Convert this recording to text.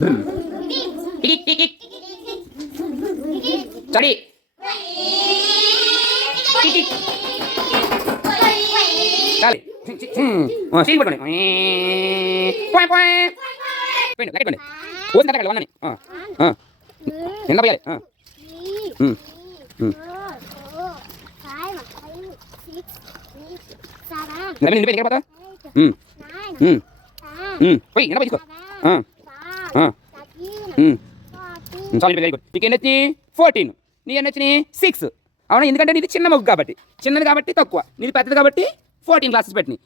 tick tick tick study tick tick చాలి scene పట్టుకోండి పాయ్ పాయ్ పెండి లెక్కండి ఓసి తగ్గండి వన్నని ఎంత పోయాలి నిండి పోయి పోతా పోయి ఎంత పోయించుకో చాలు వెరీ గుడ్ నీకు ఎన్ని వచ్చినాయి 14 నీ ఎన్ని వచ్చినాయి 6 అవునా ఎందుకంటే నీది చిన్న మొగ్గు కాబట్టి చిన్నది కాబట్టి తక్కువ నీది పెద్దది కాబట్టి 14 క్లాసెస్ పెట్టినాయి